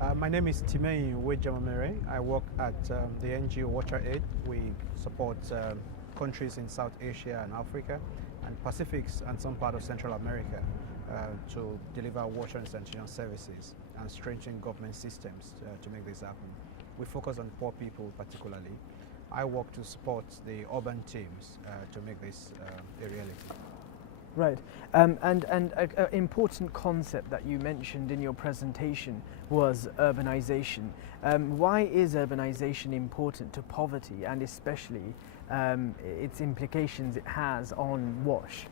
My name is Timejin Uwejamomere. I work at the NGO Water Aid. We support countries in South Asia and Africa and Pacifics and some part of Central America to deliver water and sanitation services and strengthen government systems to make this happen. We focus on poor people particularly. I work to support the urban teams to make this a reality. Right, and an important concept that you mentioned in your presentation was urbanization. Why is urbanization important to poverty, and especially its implications it has on WASH?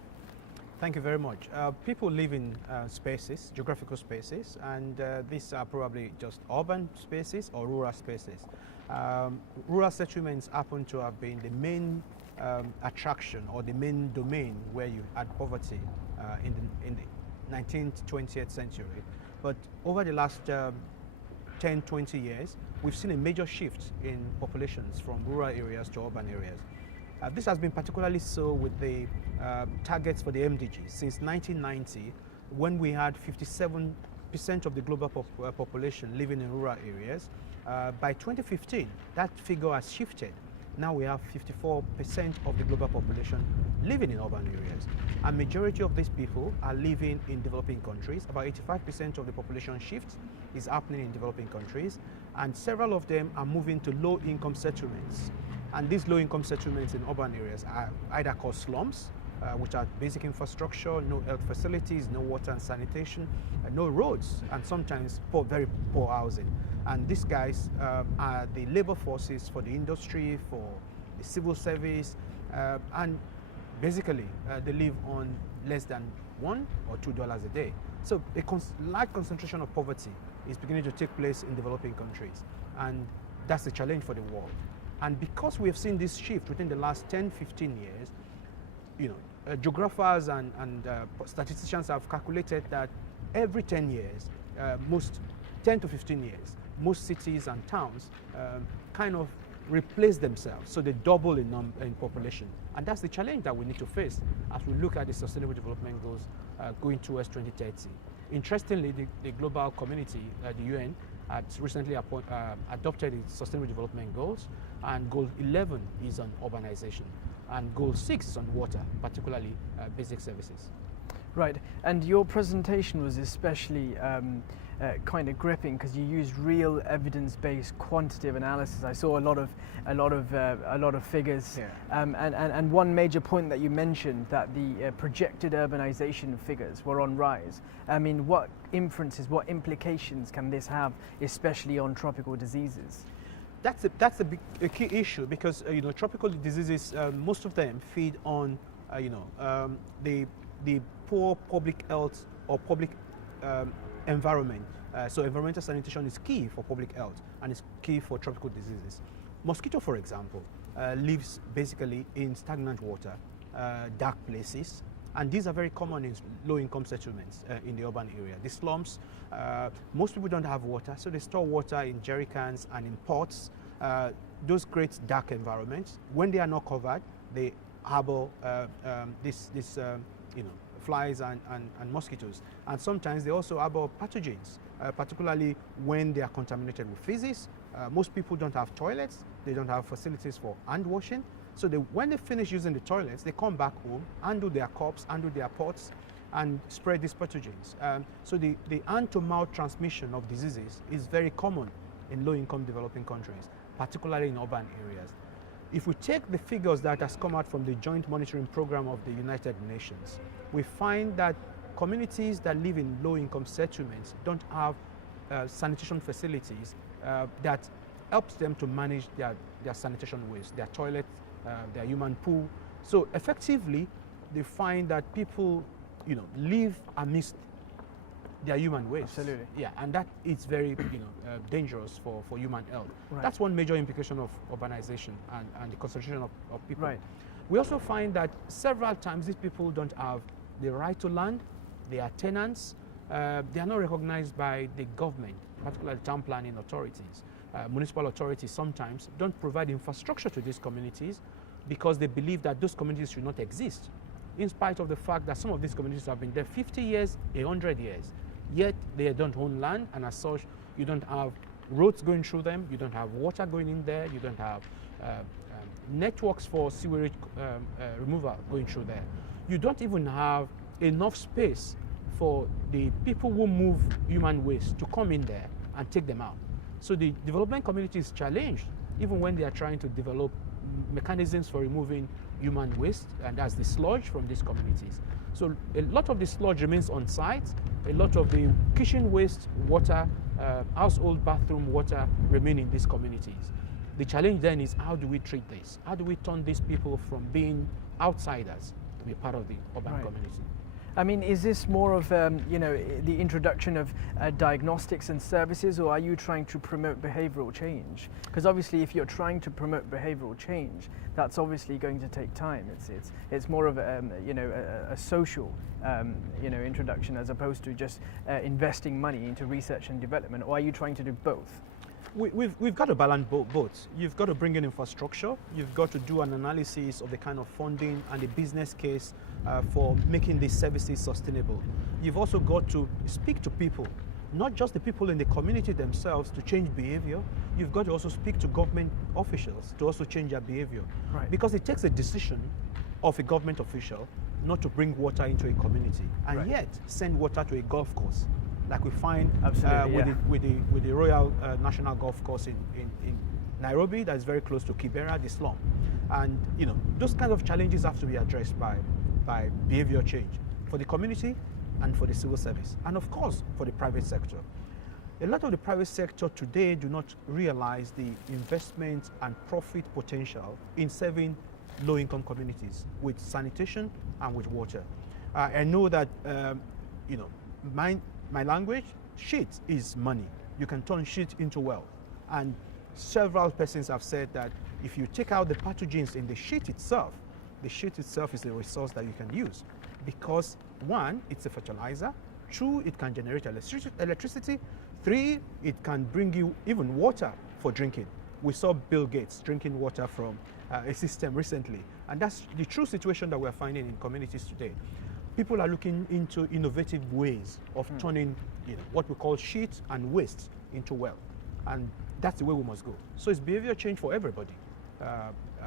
Thank you very much. People live in spaces, geographical spaces, and these are probably just urban spaces or rural spaces. Rural settlements happen to have been the main attraction or the main domain where you had poverty in the 19th, 20th century. But over the last 10, 20 years, we've seen a major shift in populations from rural areas to urban areas. This has been particularly so with the targets for the MDGs. Since 1990, when we had 57% of the global population living in rural areas, by 2015, that figure has shifted. Now we have 54% of the global population living in urban areas. A majority of these people are living in developing countries. About 85% of the population shift is happening in developing countries, and several of them are moving to low-income settlements. And these low-income settlements in urban areas are either called slums, which are basic infrastructure, no health facilities, no water and sanitation, no roads, and sometimes very poor housing. And these guys are the labor forces for the industry, for the civil service, and basically they live on less than $1 or $2 a day. So a large concentration of poverty is beginning to take place in developing countries, and that's a challenge for the world. And because we have seen this shift within the last 10, 15 years, geographers and statisticians have calculated that every 10 years, 10 to 15 years, most cities and towns kind of replace themselves, so they double in population. And that's the challenge that we need to face as we look at the Sustainable Development Goals going towards 2030. Interestingly, the global community, the UN, has recently adopted its Sustainable Development Goals, and Goal 11 is on urbanization, and Goal 6 is on water, particularly basic services. Right, and your presentation was especially kind of gripping because you used real evidence-based quantitative analysis. I saw a lot of figures, yeah. And one major point that you mentioned, that the projected urbanization figures were on rise. I mean, what inferences, what implications can this have, especially on tropical diseases? That's a key issue because tropical diseases, most of them feed on the poor public health or public environment. So environmental sanitation is key for public health and it's key for tropical diseases. Mosquito, for example, lives basically in stagnant water, dark places, and these are very common in low-income settlements in the urban area. The slums, most people don't have water, so they store water in jerry cans and in pots. Those create dark environments. When they are not covered, they harbor flies and mosquitoes. And sometimes they also harbor pathogens, particularly when they are contaminated with feces. Most people don't have toilets, they don't have facilities for hand washing. So when they finish using the toilets, they come back home, undo their cups, undo their pots, and spread these pathogens. So the hand-to-mouth transmission of diseases is very common in low-income developing countries, particularly in urban areas. If we take the figures that has come out from the Joint Monitoring Program of the United Nations, we find that communities that live in low-income settlements don't have sanitation facilities that helps them to manage their sanitation waste, their toilet, their human pool. So effectively, they find that people, live amidst their human waste. Absolutely. Yeah, and that is very, dangerous for human health. Right. That's one major implication of urbanization and the concentration of people. Right. We also find that several times these people don't have the right to land, they are tenants, they are not recognized by the government, particularly town planning authorities. Municipal authorities sometimes don't provide infrastructure to these communities because they believe that those communities should not exist, in spite of the fact that some of these communities have been there 50 years, 100 years. yet they don't own land, and as such, you don't have roads going through them, you don't have water going in there, you don't have networks for sewerage removal going through there. You don't even have enough space for the people who move human waste to come in there and take them out. So the development community is challenged, even when they are trying to develop mechanisms for removing human waste, and that's the sludge from these communities. So a lot of the sludge remains on site, a lot of the kitchen waste, water, household bathroom water remain in these communities. The challenge then is, how do we treat this? How do we turn these people from being outsiders to be part of the urban community? I mean, is this more of, you know, the introduction of diagnostics and services, or are you trying to promote behavioral change? Because obviously, if you're trying to promote behavioral change, that's obviously going to take time. It's more of a, you know, a social, you know, introduction, as opposed to just investing money into research and development. Or are you trying to do both? We've got to balance both. You've got to bring in infrastructure. You've got to do an analysis of the kind of funding and the business case for making these services sustainable. You've also got to speak to people, not just the people in the community themselves, to change behavior. You've got to also speak to government officials to also change their behavior. Right. Because it takes a decision of a government official not to bring water into a community and yet send water to a golf course, like we find with the Royal National Golf Course in Nairobi, that is very close to Kibera, the slum. And you know, those kind of challenges have to be addressed by behavior change for the community and for the civil service, and of course for the private sector. A lot of the private sector today do not realize the investment and profit potential in serving low-income communities with sanitation and with water. I know that you know, my language, shit is money. You can turn shit into wealth. And several persons have said that if you take out the pathogens in the shit itself is a resource that you can use. Because one, it's a fertilizer. Two, it can generate electricity. Three, it can bring you even water for drinking. We saw Bill Gates drinking water from a system recently. And that's the true situation that we're finding in communities today. People are looking into innovative ways of turning, you know, what we call shit and waste into wealth, and that's the way we must go. So it's behavior change for everybody.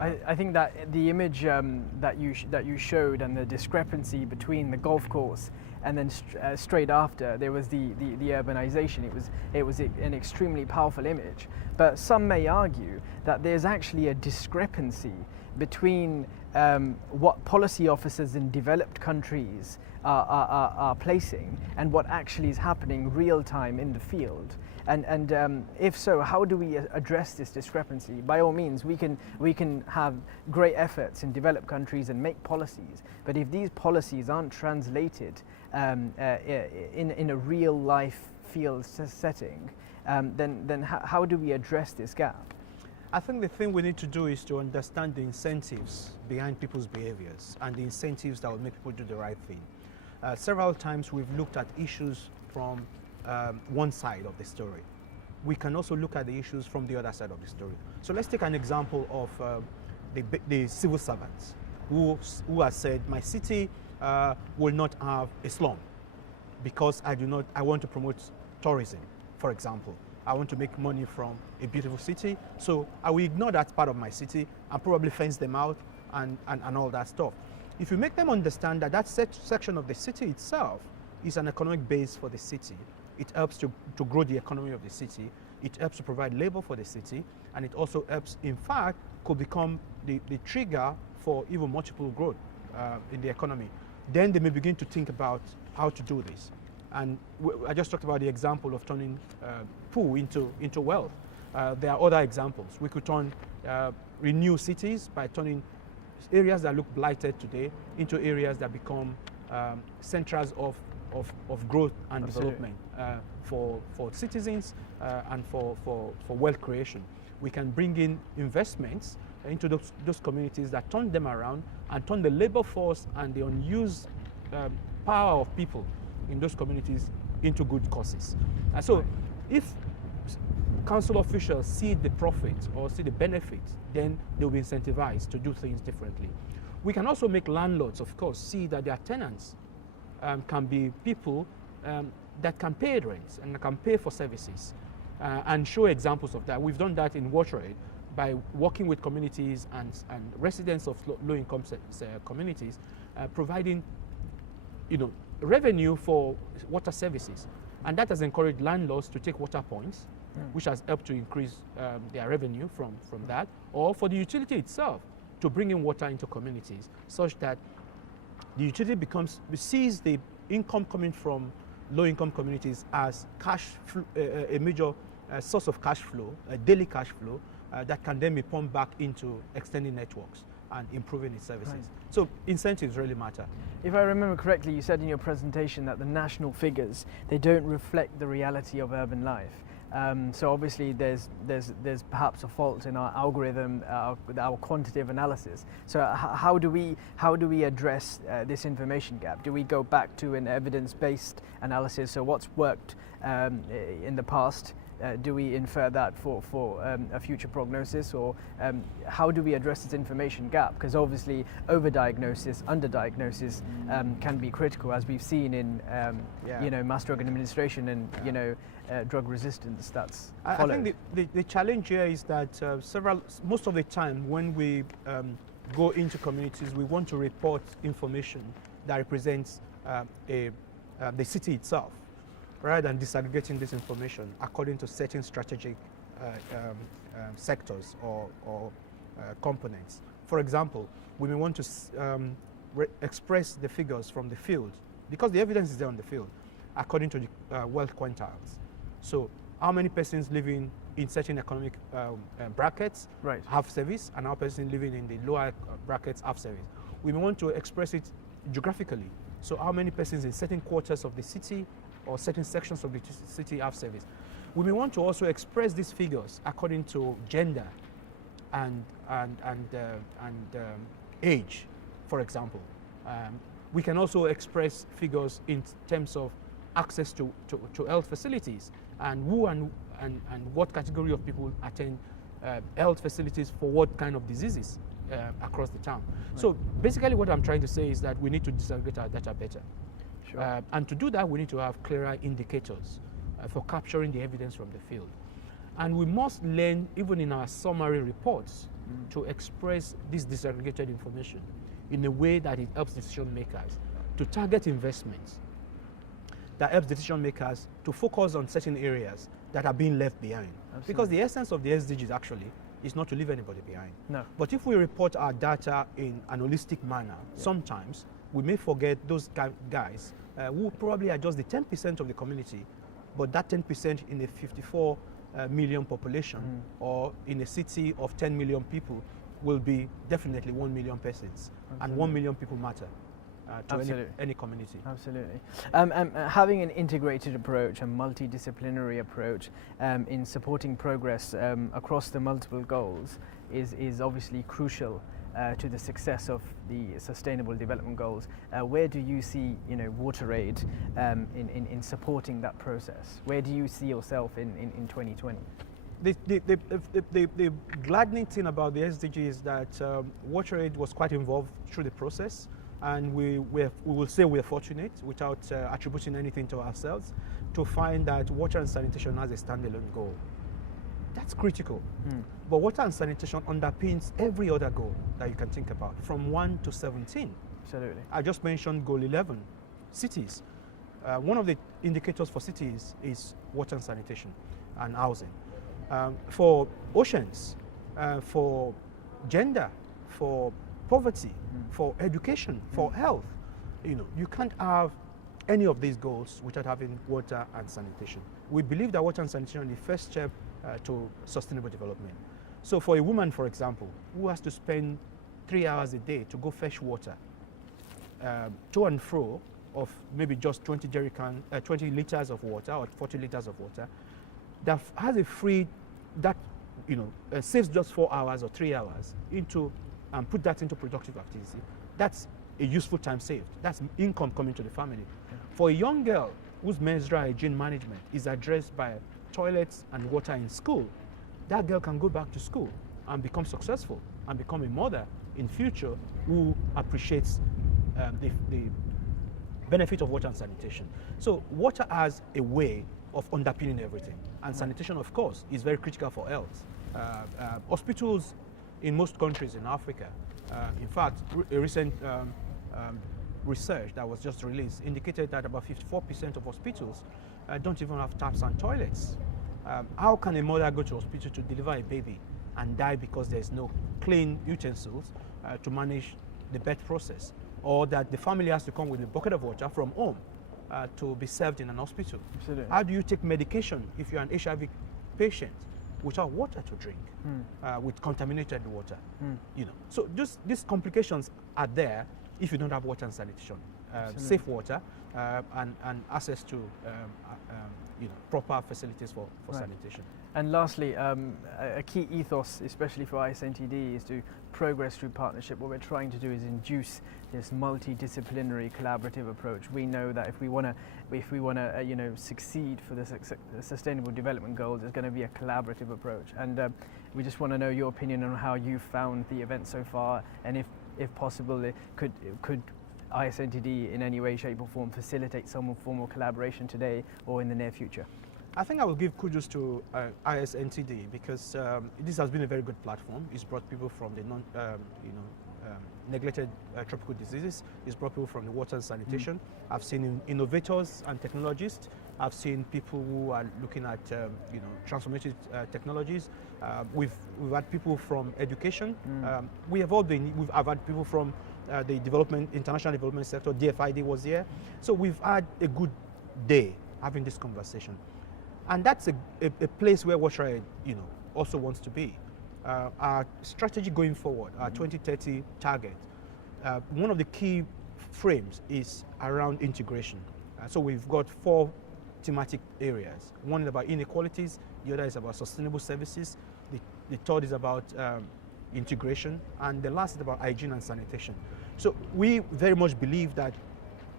I think that the image that you showed, and the discrepancy between the golf course and then straight after there was the urbanization. It was an extremely powerful image. But some may argue that there's actually a discrepancy between what policy officers in developed countries are placing and what actually is happening real time in the field. And if so, how do we address this discrepancy? By all means, we can have great efforts in developed countries and make policies, but if these policies aren't translated in a real life field setting, then how do we address this gap? I think the thing we need to do is to understand the incentives behind people's behaviors and the incentives that will make people do the right thing. Several times we've looked at issues from one side of the story. We can also look at the issues from the other side of the story. So let's take an example of the civil servants who have said, my city will not have a slum because I want to promote tourism, for example. I want to make money from a beautiful city, so I will ignore that part of my city and probably fence them out and all that stuff. If you make them understand that section of the city itself is an economic base for the city, it helps to grow the economy of the city, it helps to provide labor for the city, and it also helps, in fact, could become the trigger for even multiple growth in the economy. Then they may begin to think about how to do this. And I just talked about the example of turning poo into wealth. There are other examples. We could renew cities by turning areas that look blighted today into areas that become centers of growth and development for citizens and for wealth creation. We can bring in investments into those communities that turn them around and turn the labor force and the unused power of people in those communities into good causes. And so if council officials see the profit or see the benefit, then they'll be incentivized to do things differently. We can also make landlords, of course, see that their tenants can be people that can pay rents and can pay for services and show examples of that. We've done that in WaterAid by working with communities and residents of low-income communities, providing revenue for water services. And that has encouraged landlords to take water points, which has helped to increase their revenue from that, or for the utility itself to bring in water into communities, such that the utility sees the income coming from low-income communities as a major source of cash flow, a daily cash flow, that can then be pumped back into extending networks and improving its services. Right. So incentives really matter. If I remember correctly, you said in your presentation that the national figures, they don't reflect the reality of urban life. So obviously there's perhaps a fault in our algorithm, our quantitative analysis. So how do we address this information gap? Do we go back to an evidence-based analysis? So what's worked in the past? Do we infer that for a future prognosis, or how do we address this information gap? Because obviously overdiagnosis, underdiagnosis can be critical, as we've seen in mass drug administration and drug resistance that's followed. I think the challenge here is that most of the time when we go into communities, we want to report information that represents the city itself, rather than disaggregating this information according to certain strategic sectors or components. For example, we may want to express the figures from the field, because the evidence is there on the field, according to the wealth quintiles. So how many persons living in certain economic brackets have service, and how persons living in the lower brackets have service. We may want to express it geographically. So how many persons in certain quarters of the city or certain sections of the city have service. We may want to also express these figures according to gender and age, for example. We can also express figures in terms of access to health facilities, and who and what category of people attend health facilities for what kind of diseases across the town. Right. So basically what I'm trying to say is that we need to disaggregate our data better. Sure. And to do that, we need to have clearer indicators for capturing the evidence from the field. And we must learn, even in our summary reports, to express this disaggregated information in a way that it helps decision makers to target investments, that helps decision makers to focus on certain areas that are being left behind. Absolutely. Because the essence of the SDGs actually is not to leave anybody behind. No. But if we report our data in an holistic manner, sometimes we may forget those guys who probably are just the 10% of the community, but that 10% in a 54 million population or in a city of 10 million people will be definitely 1 million persons. Absolutely. And 1 million people matter to any community. Absolutely. Having an integrated approach, a multidisciplinary approach in supporting progress across the multiple goals is obviously crucial to the success of the Sustainable Development Goals. Where do you see, WaterAid in supporting that process? Where do you see yourself in 2020? The gladdening thing about the SDG is that WaterAid was quite involved through the process, and we will say we're fortunate, without attributing anything to ourselves, to find that water and sanitation has a standalone goal. That's critical. But water and sanitation underpins every other goal that you can think about, from 1 to 17. Absolutely. I just mentioned goal 11, cities. One of the indicators for cities is water and sanitation and housing. For oceans, for gender, for poverty, for education, for health, you can't have any of these goals without having water and sanitation. We believe that water and sanitation is the first step to sustainable development. So for a woman, for example, who has to spend 3 hours a day to go fetch water, to and fro of maybe just 20 liters of water or 40 liters of water, that has a free, that saves just 4 hours or 3 hours and put that into productive activity. That's a useful time saved. That's income coming to the family. For a young girl whose menstrual hygiene management is addressed by toilets and water in school, that girl can go back to school and become successful and become a mother in future who appreciates the benefit of water and sanitation. So water has a way of underpinning everything, and sanitation, of course, is very critical for health. Hospitals in most countries in Africa, in fact, a recent research that was just released indicated that about 54% of hospitals don't even have taps and toilets. How can a mother go to hospital to deliver a baby and die because there's no clean utensils to manage the birth process, or that the family has to come with a bucket of water from home to be served in an hospital? Absolutely. How do you take medication if you're an HIV patient without water to drink, with contaminated water? You know, so these complications are there if you don't have water and sanitation, safe water, and access to you know, proper facilities for sanitation. And lastly, a key ethos, especially for ISNTD, is to progress through partnership. What we're trying to do is induce this multidisciplinary collaborative approach. We know that if we want to you know, succeed for the Sustainable Development Goals, it's going to be a collaborative approach. And we just want to know your opinion on how you found the event so far, and if possible, could ISNTD in any way, shape or form facilitate some form of collaboration today or in the near future? I think I will give kudos to ISNTD because this has been a very good platform. It's brought people from the neglected tropical diseases. It's brought people from the water and sanitation. I've seen innovators and technologists. I've seen people who are looking at you know, transformative technologies. We've had people from education. We've had people from the international development sector. DFID was here. So we've had a good day having this conversation. And that's a place where WaterAid, you know, also wants to be. Our strategy going forward, our 2030 target, one of the key frames is around integration. So we've got 4 thematic areas. One is about inequalities, the other is about sustainable services, the third is about integration, and the last is about hygiene and sanitation. So we very much believe that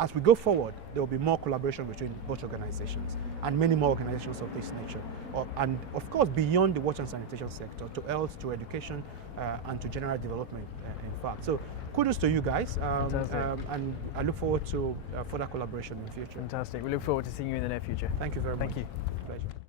as we go forward, there will be more collaboration between both organizations and many more organizations of this nature. And of course, beyond the water and sanitation sector, to health, to education, and to general development, in fact. So kudos to you guys, and I look forward to further collaboration in the future. Fantastic. We look forward to seeing you in the near future. Thank you very much. Thank you. Pleasure.